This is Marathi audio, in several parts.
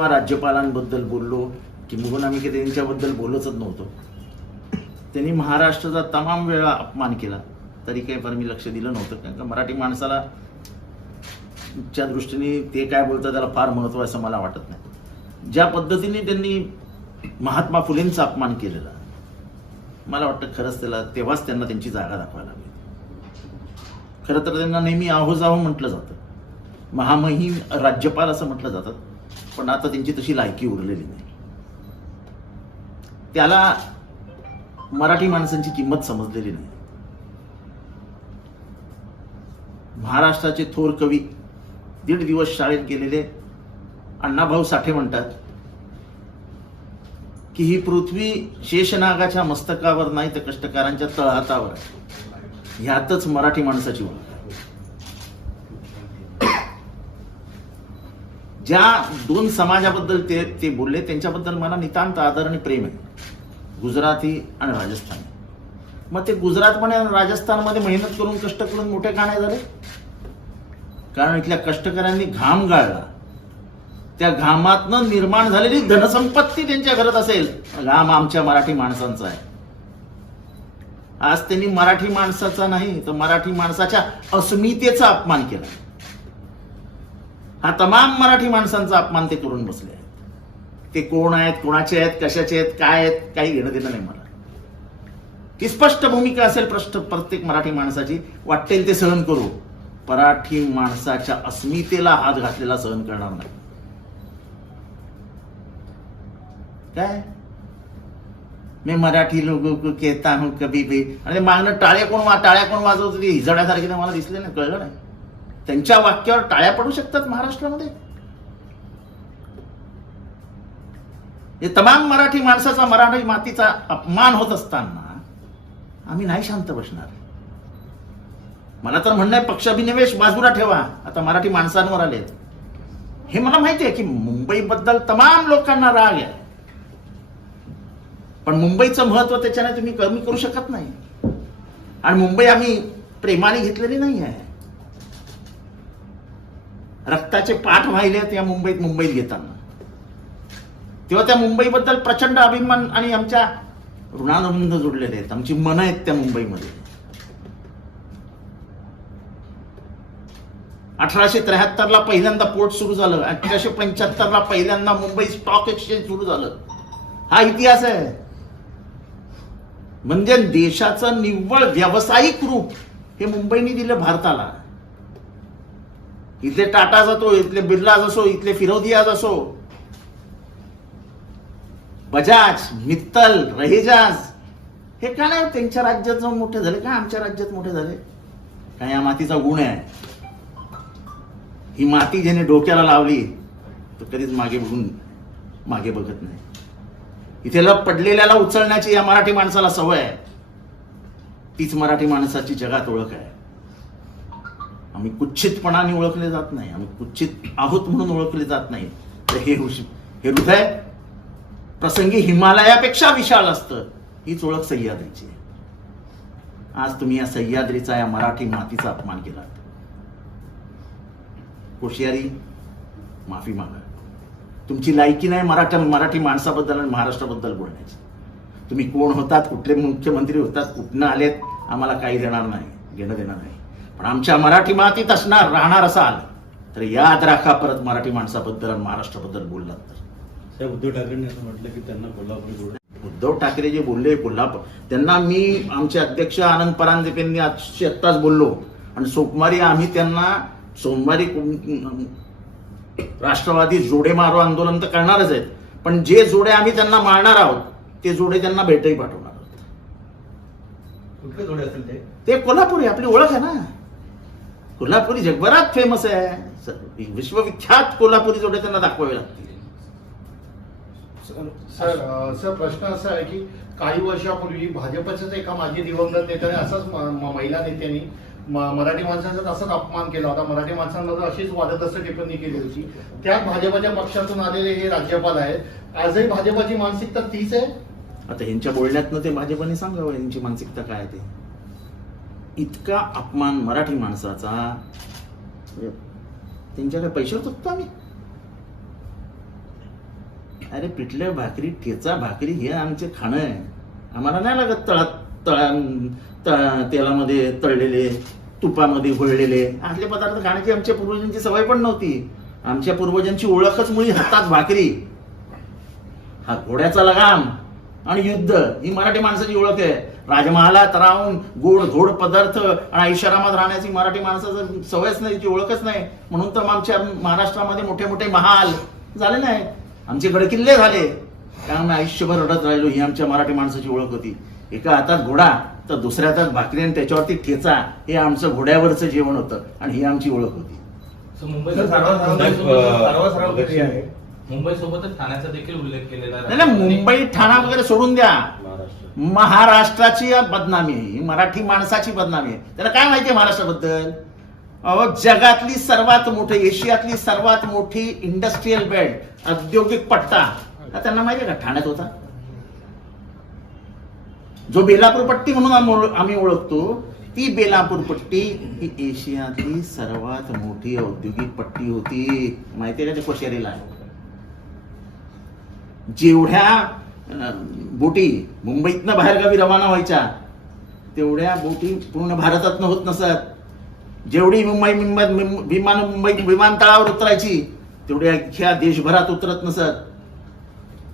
राज्यपालांबद्दल बोललो की म्हणून आम्ही की त्यांच्याबद्दल बोलतच नव्हतो. त्यांनी महाराष्ट्राचा तमाम वेळा अपमान केला तरी काही फार मी लक्ष दिलं नव्हतं, कारण का मराठी माणसाला च्या दृष्टीने ते काय बोलतात त्याला फार महत्त्व असं मला वाटत नाही. ज्या पद्धतीने त्यांनी महात्मा फुलेंचा अपमान केलेला, मला वाटतं खरंच तेव्हाच त्यांना त्यांची जागा दाखवायला हवी. खरं तर त्यांना नेहमी आहोजाहो म्हटलं जातं, महामहिम राज्यपाल असं म्हटलं जातं, पण आता त्यांची तशी लायकी उरलेली नाही. त्याला मराठी माणसांची किंमत समजलेली नाही. महाराष्ट्राचे थोर कवी 1.5 दिवस शाळेत गेलेले अण्णाभाऊ साठे म्हणतात की ही पृथ्वी शेषनागाच्या मस्तकावर नाही तर कष्टकऱ्यांच्या तळहातावर आहे. ह्यातच मराठी माणसाची ओळख आहे. ज्या 2 समाजाबद्दल ते बोलले त्यांच्याबद्दल मला नितांत आदर आणि प्रेम आहे, गुजराती आणि राजस्थानी. मग ते गुजरातमध्ये आणि राजस्थानमध्ये मेहनत करून कष्ट करून मोठे का नाही झाले? कारण इथल्या कष्टकऱ्यांनी घाम गाळला. त्या घामातनं निर्माण झालेली धनसंपत्ती त्यांच्या घरात असेल. घाम आमच्या मराठी माणसांचा आहे. आज त्यांनी मराठी माणसाचा नाही तर मराठी माणसाच्या अस्मितेचा अपमान केला. हा तमाम मराठी माणसांचा अपमान ते करून बसले आहेत. ते कोण आहेत, कोणाचे आहेत, कशाचे आहेत, काय आहेत, काही घेणं देणं नाही मला. ती स्पष्ट भूमिका असेल प्रत्येक मराठी माणसाची, वाटेल ते सहन करू. मराठी माणसाच्या अस्मितेला हात घातलेला सहन करणार नाही. काय मी मराठी लोगों को कहता हूं कभी भी, आणि मागणं टाळ्या कोण वाजवत होती हिजड्यासारखी, मला दिसले नाही, कळलं नाही. त्यांच्या वाक्यावर टाळ्या पडू शकतात महाराष्ट्रामध्ये? हे तमाम मराठी माणसाचा, मराठी मातीचा अपमान होत असताना आम्ही नाही शांत बसणार. मला तर म्हणणं आहे पक्षाभिनिवेश बाजूला ठेवा, आता मराठी माणसांवर आलेत. हे मला माहिती आहे की मुंबईबद्दल तमाम लोकांना राग आहे, पण मुंबईचं महत्व त्याच्याने तुम्ही कमी करू शकत नाही. आणि मुंबई आम्ही प्रेमाने घेतलेली नाही आहे. रक्ताचे पाठ वाहिले त्या मुंबईत घेताना, तेव्हा त्या मुंबईबद्दल प्रचंड अभिमान आणि आमच्या ऋणानुबंध जोडलेले आहेत. आमची मनं आहेत त्या मुंबईमध्ये. 1873 पहिल्यांदा पोर्ट सुरू झालं, 1875 पहिल्यांदा मुंबई स्टॉक एक्सचेंज सुरू झालं. हा इतिहास आहे. म्हणजे देशाचं निव्वळ व्यावसायिक रूप हे मुंबईने दिलं भारताला. इथले टाटाज असो, इथले बिर्लाज असो, इथले फिरोदियाज असो, बजाज, मित्तल, रहेजाज, हे का नाही त्यांच्या राज्यात जाऊन मोठे झाले, का आमच्या राज्यात मोठे झाले? काय या मातीचा गुण आहे. ही माती ज्याने डोक्याला लावली तो कधीच मागे बघत नाही. इथे पडलेल्याला उचलण्याची या मराठी माणसाला सवय आहे. तीच मराठी माणसाची जगात ओळख आहे. आम्ही कुच्छितपणाने ओळखले जात नाही, आम्ही कुच्छित आहोत म्हणून ओळखले जात नाही. तर हे हृदय प्रसंगी हिमालयापेक्षा विशाल असतं. हीच ओळख सह्याद्रीची आहे. आज तुम्ही या सह्याद्रीचा, या मराठी मातीचा अपमान केला. होशियारी, माफी मागा. तुमची लायकी नाही मराठी माणसाबद्दल आणि महाराष्ट्राबद्दल बोलण्याची. तुम्ही कोण होतात, कुठले मुख्यमंत्री होतात, कुठनं आलेत, आम्हाला काही देणार नाही, घेणं देणार नाही. पण आमच्या मराठी मातीत राहणार असाल तर याद राखा, परत मराठी माणसाबद्दल आणि महाराष्ट्राबद्दल बोललात तर. उद्धव ठाकरेंनी असं म्हटलं की त्यांना कोल्हापूर, उद्धव ठाकरे जे बोलले कोल्हापूर, त्यांना मी आमचे अध्यक्ष आनंद परांजपेंनी आत्ताच बोललो. आणि सोमवारी राष्ट्रवादी जोडे मारो आंदोलन तर करणारच आहेत, पण जे जोडे आम्ही त्यांना मारणार आहोत ते जोडे त्यांना भेटही पाठवणार आहोत. कुठले जोडे असेल ते कोल्हापुरी, आपली ओळख आहे ना. कोल्हापुरी जगभरात फेमस आहे. विश्वविख्यात कोल्हापुरी जोडे त्यांना दाखवावे लागतील. सर प्रश्न असा आहे की काही वर्षापूर्वी भाजपच्याच एका माजी दिवंगत नेत्याने असंच महिला नेत्यांनी मराठी माणसांचा असाच अपमान केला होता. मराठी माणसांमध्ये अशीच वादग्रस्त टिप्पणी केली होती. त्यात भाजपच्या पक्षातून आलेले हे राज्यपाल आहेत. आजही भाजपची मानसिकता तीच आहे. आता यांच्या बोलण्यातनं ते भाजपने सांगावं यांची मानसिकता काय ते. इतका अपमान मराठी माणसाचा त्यांच्याकडे पैसे होतात आम्ही. अरे पिठलं भाकरी, ठेचा भाकरी हे आमचे खाणं आहे. आम्हाला नाही लागत तेलामध्ये तळलेले, तुपामध्ये घोळलेले असले पदार्थ खाण्याची आमच्या पूर्वजांची सवय पण नव्हती. आमच्या पूर्वजांची ओळखच मुळी हातात भाकरी, हा घोड्याचा लगाम आणि युद्ध ही मराठी माणसाची ओळख आहे. राजमहालात राहून गोड धोड पदार्थ आणि ऐशारामात राहण्याची मराठी माणसाचं सवयच नाही, त्याची ओळखच नाही. म्हणून तर आमच्या महाराष्ट्रामध्ये मोठे मोठे महाल झाले नाहीत, आमचे गडकिल्ले झाले, त्यामुळे आयुष्यभर रडत राहिलो. ही आमच्या मराठी माणसाची ओळख होती. एका हातात घोडा तर दुसऱ्या हातात भाकरी आणि त्याच्यावरती ठेचा, हे आमचं घोड्यावरचं जेवण होतं आणि ही आमची ओळख होती. मुंबई सोबतच ठाण्याचा देखील उल्लेख केलेला आहे. नाही मुंबई ठाणा वगैरे सोडून द्या, महाराष्ट्राची बदनामी आहे ही, मराठी माणसाची बदनामी आहे. त्याला काय माहितीये महाराष्ट्राबद्दल? अहो जगातली सर्वात मोठी, एशियातली सर्वात मोठी इंडस्ट्रीयल बेल्ट, औद्योगिक पट्टा हा त्यांना माहितीये का ठाण्यात होता? जो बेलापूर पट्टी म्हणून आम्ही ओळखतो, ती बेलापूर पट्टी ही एशियातली सर्वात मोठी औद्योगिक पट्टी होती. माहितीये का ते कोशेरीला? जेवढ्या बोटी मुंबईतनं बाहेरगावी रवाना व्हायच्या तेवढ्या बोटी पूर्ण भारतातनं होत नसत. जेवढी मुंबई विमानतळावर उतरायची तेवढी अख्ख्या देशभरात उतरत नसत.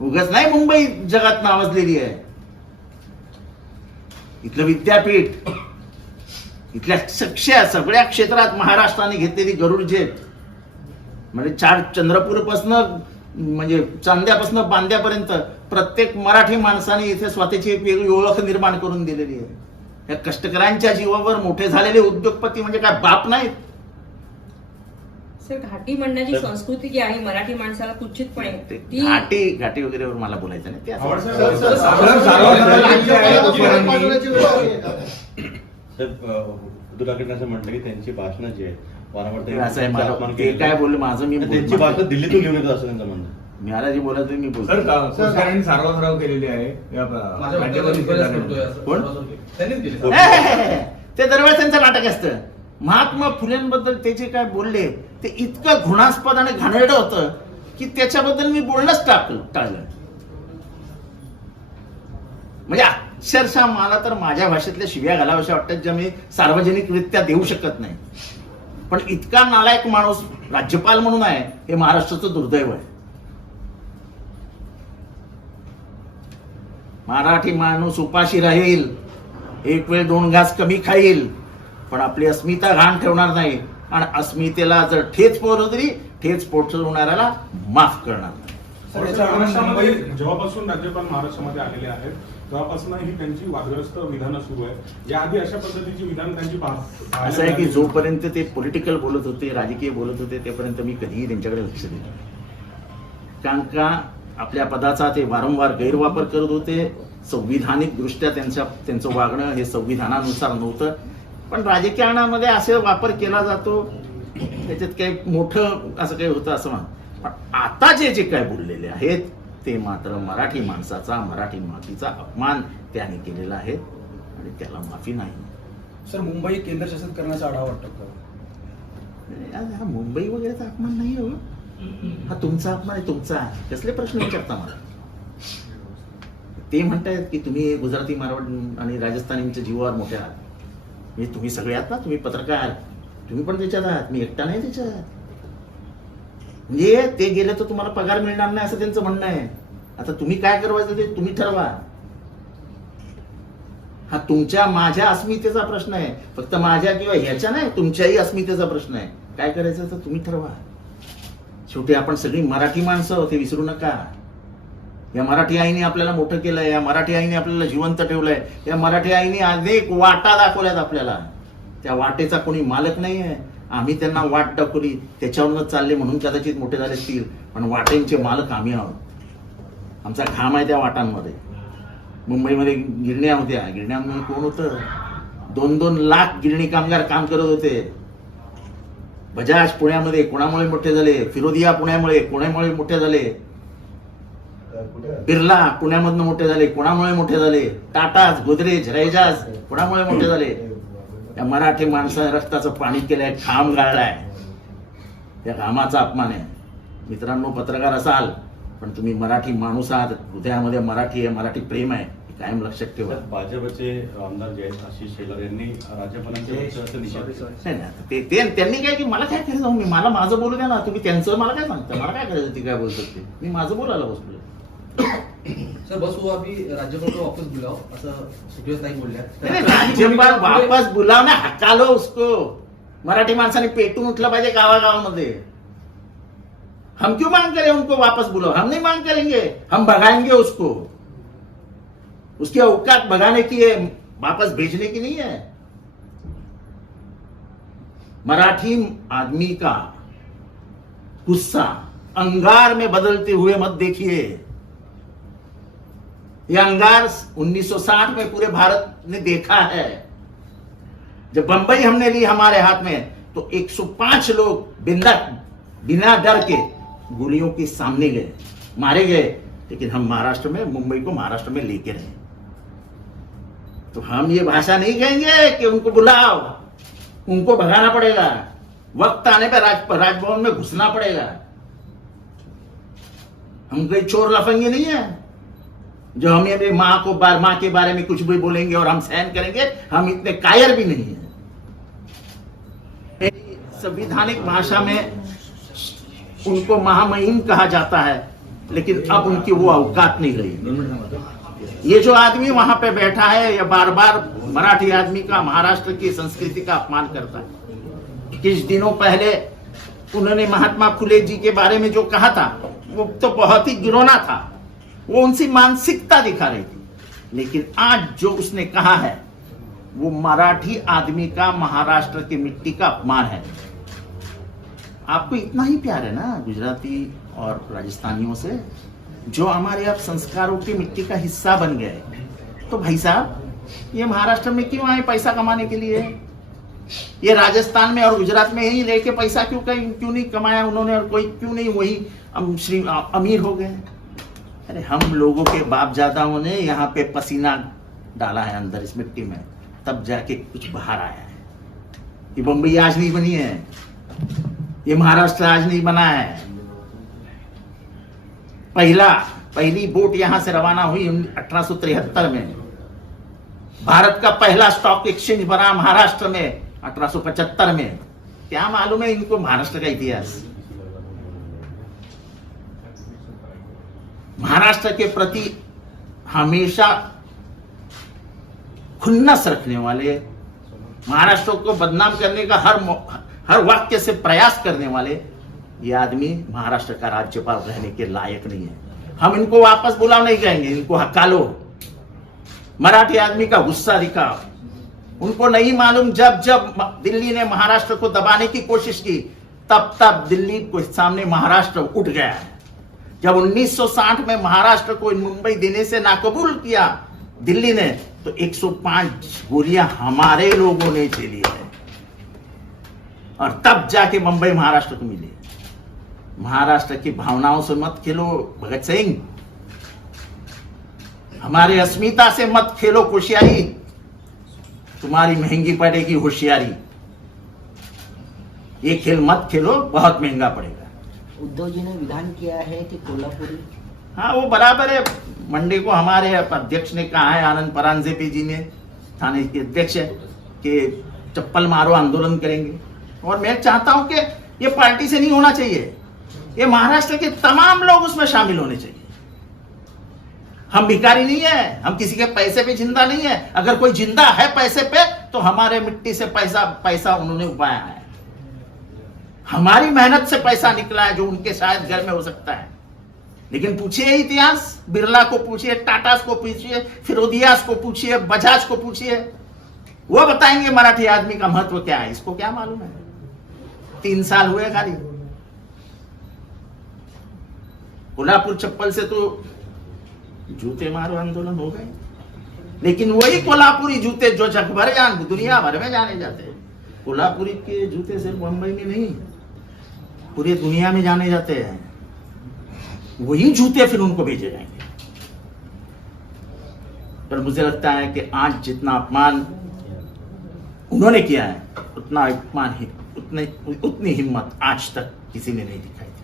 उगाच नाही मुंबई जगात नावाजलेली आहे. इथलं विद्यापीठ, इथल्या सगळ्या क्षेत्रात महाराष्ट्राने घेतलेली गरुड जेट, म्हणजे चंद्रपूरपासनं म्हणजे चांद्यापासून बांद्यापर्यंत प्रत्येक मराठी माणसाने इथे स्वतःची एक वेगळी ओळख निर्माण करून दिलेली आहे. या कष्टकऱ्यांच्या जीवावर मोठे झालेले उद्योगपती म्हणजे काय बाप नाहीत? सर, घाटी म्हणण्याची संस्कृती जी आहे मराठी माणसाला कुचितपणे घाटी वगैरेवर मला बोलायचं नाही. उद्धव ठाकरे असं म्हटलं की त्यांची भाषणं जी आहेत असं आहे मला ते काय बोलले माझं मी त्यांची भाषण दिल्लीतून घेऊन येत असं त्यांचं म्हणणं. मला जे बोलायचं मी बोलतो. सारवासारव केलेली आहे कोण? त्यांनीच केली. ते दरवेळेस त्यांचं नाटक असतं. महात्मा फुलेंबद्दल ते जे काय बोलले ते इतकं घृणास्पद आणि घाणेरडं होतं की त्याच्याबद्दल मी बोलणंच टाळलं. म्हणजे अक्षरशः मला तर माझ्या भाषेतल्या शिव्या घालाव्याशा वाटतात ज्या मी सार्वजनिकरित्या देऊ शकत नाही. पण इतका नालायक माणूस राज्यपाल म्हणून आहे हे महाराष्ट्राचं दुर्दैव आहे. मराठी माणूस उपाशी राहील, एक वेळ दोन घास कमी खाईल, पण आपली अस्मिता घाण ठेवणार नाही आणि अस्मितेला जर ठेच पोहोचली, ठेच पोहोचवणाऱ्याला माफ करणार नाही. महाराष्ट्रामध्ये जेव्हापासून राज्यपाल महाराष्ट्रामध्ये आलेले आहेत तेव्हापासून ही त्यांची वादग्रस्त विधानं सुरू आहे. याआधी अशा पद्धतीची विधान त्यांची असं आहे की जोपर्यंत ते पॉलिटिकल बोलत होते, राजकीय बोलत होते, तेपर्यंत मी कधीही त्यांच्याकडे लक्ष दिलं. कारण का आपल्या पदाचा ते वारंवार गैरवापर करत होते. संविधानिक दृष्ट्या त्यांचं वागणं हे संविधानानुसार नव्हतं, पण राजकारणामध्ये असे वापर केला जातो, त्याच्यात काही मोठं असं काही होतं असं म्हणा. पण आता जे काय बोललेले आहेत ते मात्र मराठी माणसाचा, मराठी मातीचा अपमान त्याने केलेला आहे आणि त्याला माफी नाही. सर, मुंबई केंद्रशासित करण्याचा आढावा वाटतो का? हा मुंबई वगैरेचा अपमान नाही हो, हा तुमचा अपमान आहे. तुमचा कसले प्रश्न विचारता मला? ते म्हणतायत की तुम्ही गुजराती, मारवाड आणि राजस्थानींच्या जीवावर मोठे आहात. म्हणजे तुम्ही सगळे आहात ना, तुम्ही पत्रकार, तुम्ही पण त्याच्यात आहात, मी एकटा नाही त्याच्यात. म्हणजे ते गेले तर तुम्हाला पगार मिळणार नाही असं त्यांचं म्हणणं आहे. आता तुम्ही काय करवायचं ते तुम्ही ठरवा. हा तुमच्या माझ्या अस्मितेचा प्रश्न आहे, फक्त माझ्या किंवा ह्याच्या नाही, तुमच्याही अस्मितेचा प्रश्न आहे. काय करायचं तर तुम्ही ठरवा. शेवटी आपण सगळी मराठी माणसं होते, विसरू नका. या मराठी आईने आपल्याला मोठं केलंय, या मराठी आईने आपल्याला जिवंत ठेवलंय, या मराठी आईने अनेक वाटा दाखवल्यात आपल्याला. त्या वाटेचा कोणी मालक नाहीये, आम्ही त्यांना वाट दाखवली, त्याच्यावरच चालले म्हणून कदाचित मोठे झाले असतील, पण वाटेंचे मालक आम्ही आहोत. आमचा घाम आहे त्या वाटांमध्ये. मुंबईमध्ये गिरण्या होत्या, गिरण्यांमध्ये कोण होतं? 2-2 लाख गिरणी कामगार काम करत होते. बजाज पुण्यामध्ये कोणामुळे मोठे झाले? फिरोदिया पुण्यामुळे मोठे झाले. बिर्ला पुण्यामधनं मोठे झाले, कोणामुळे मोठे झाले? टाटाज, गोदरेज, रैजाज कोणामुळे मोठे झाले? या मराठी माणसाने रक्ताचं पाणी केलंय, घाम गाळलाय. या घामाचा अपमान आहे. मित्रांनो, पत्रकार असाल पण तुम्ही मराठी माणूस आहात, हृदयामध्ये मराठी आहे, मराठी प्रेम आहे, हे कायम लक्षात ठेवा. तर भाजपचे आमदार जे आहेत आशिष शेलार यांनी राज्यपालांच्या वक्तव्याचा निषेध केला. नाही ना, त्यांनी काय की मला काय करायचं जाऊन, मी मला माझं बोलू द्या ना, तुम्ही त्यांचं मला काय सांगता, मला काय करायचं, ती काय बोलतात ते, मी माझं बोलायला बसलो. सर बस हुआ अभी राज्यपाल को वापस बुलाओ असं सुप्रिया ताई बोलल्या. राज्यपाल वापस बुलाव ना, हकालो उसको. मराठी माणसाने पेटून उठलं पाहिजे गावागावामध्ये. हम क्यों मांग करें उनको वापस बुलाओ, हम नहीं मांग करेंगे, हम भगाएंगे उसको. उसकी औकात भगाने की है, वापस भेजने की नहीं है. मराठी आदमी का गुस्सा अंगार में बदलते हुए मत देखिए. यह अंगार 1960 में पूरे भारत ने देखा है. जब बंबई हमने ली हमारे हाथ में तो 105 लोग बिना डर के गोलियों के सामने गए, मारे गए, लेकिन हम महाराष्ट्र में, मुंबई को महाराष्ट्र में लेके रहे. तो हम ये भाषा नहीं कहेंगे कि उनको बुलाओ, उनको भगाना पड़ेगा, वक्त आने पर राजभवन में घुसना पड़ेगा. हम कोई चोर लफंगे नहीं है जो हम ये माँ के बारे में कुछ भी बोलेंगे और हम सहन करेंगे. हम इतने कायर भी नहीं है. संवैधानिक भाषा में उनको महामहिम कहा जाता है, लेकिन अब उनकी वो औकात नहीं रही. ये जो आदमी वहां पे बैठा है, ये बार बार मराठी आदमी का, महाराष्ट्र की संस्कृति का अपमान करता है. कुछ दिनों पहले उन्होंने महात्मा फुले जी के बारे में जो कहा था वो तो बहुत ही घिनौना था, वो उनकी मानसिकता दिखा रही थी. लेकिन आज जो उसने कहा है वो मराठी आदमी का, महाराष्ट्र की मिट्टी का अपमान है. आपको इतना ही प्यार है ना गुजराती और राजस्थानियों से, जो हमारे अब संस्कारों की मिट्टी का हिस्सा बन गए. तो भाई साहब, ये महाराष्ट्र में क्यों आए पैसा कमाने के लिए? ये राजस्थान में और गुजरात में ही रह के पैसा क्यों नहीं कमाया उन्होंने, और कोई क्यों नहीं वही अमीर हो गए? अरे हम लोगों के बाप जादाओं ने यहाँ पे पसीना डाला है अंदर इस मिट्टी में, तब जाके कुछ बाहर आया है. ये बम्बई आज नहीं बनी है, ये महाराष्ट्र आज नहीं बना है. पहली बोट यहां से रवाना हुई 1873 में. भारत का पहला स्टॉक एक्सचेंज बना महाराष्ट्र में 1875 में. क्या मालूम है इनको महाराष्ट्र का इतिहास. महाराष्ट्र के प्रति हमेशा खुन्नस रखने वाले, महाराष्ट्र को बदनाम करने का हर वाक्य से प्रयास करने वाले ये आदमी महाराष्ट्र का राज्यपाल रहने के लायक नहीं है. हम इनको वापस बुलाओ नहीं कहेंगे, इनको हकालो. मराठी आदमी का गुस्सा दिखाओ. उनको नहीं मालूम जब दिल्ली ने महाराष्ट्र को दबाने की कोशिश की, तब दिल्ली के सामने महाराष्ट्र उठ गया है. जब 1960 में महाराष्ट्र को मुंबई देने से नाकबूल किया दिल्ली ने, तो 105 गोलियां हमारे लोगों ने झेली है, और तब जाके मुंबई महाराष्ट्र को मिली. महाराष्ट्र की भावनाओं से मत खेलो भगत सिंह, हमारे अस्मिता से मत खेलो होशियारी, तुम्हारी महंगी पड़ेगी होशियारी. ये खेल मत खेलो, बहुत महंगा पड़ेगा. उद्धव जी ने विधान किया है कि कोल्हापुरी, हाँ वो बराबर है. मंडे को हमारे अध्यक्ष ने कहा है, आनंद परांजपे जी ने, थाने के अध्यक्ष है, कि चप्पल मारो आंदोलन करेंगे. और मैं चाहता हूं कि ये पार्टी से नहीं होना चाहिए, ये महाराष्ट्र के तमाम लोग उसमें शामिल होने चाहिए. हम भिखारी नहीं है, हम किसी के पैसे पे जिंदा नहीं है. अगर कोई जिंदा है पैसे पे, तो हमारे मिट्टी से पैसा उन्होंने उपाया है. हमारी मेहनत से पैसा निकला है, जो उनके शायद घर में हो सकता है. लेकिन पूछिए इतिहास, बिरला को पूछिए, टाटा को पूछिए, फिरोदियास को पूछिए, बजाज को पूछिए, वो बताएंगे मराठी आदमी का महत्व क्या है. इसको क्या मालूम है? 3 साल हुए खाली. कोल्हापुर चप्पल से तो जूते मारो आंदोलन हो गए, लेकिन वही कोल्हापुरी जूते जो जग भर दुनिया भर में जाने जाते हैं. कोल्हापुरी के जूते सिर्फ मुंबई में नहीं, पूरी दुनिया में जाने जाते हैं. वही जूते फिर उनको भेजे जाएंगे. पर मुझे लगता है कि आज जितना अपमान उन्होंने किया है, उतना अपमान ही, उतनी हिम्मत आज तक किसी ने नहीं दिखाई थी.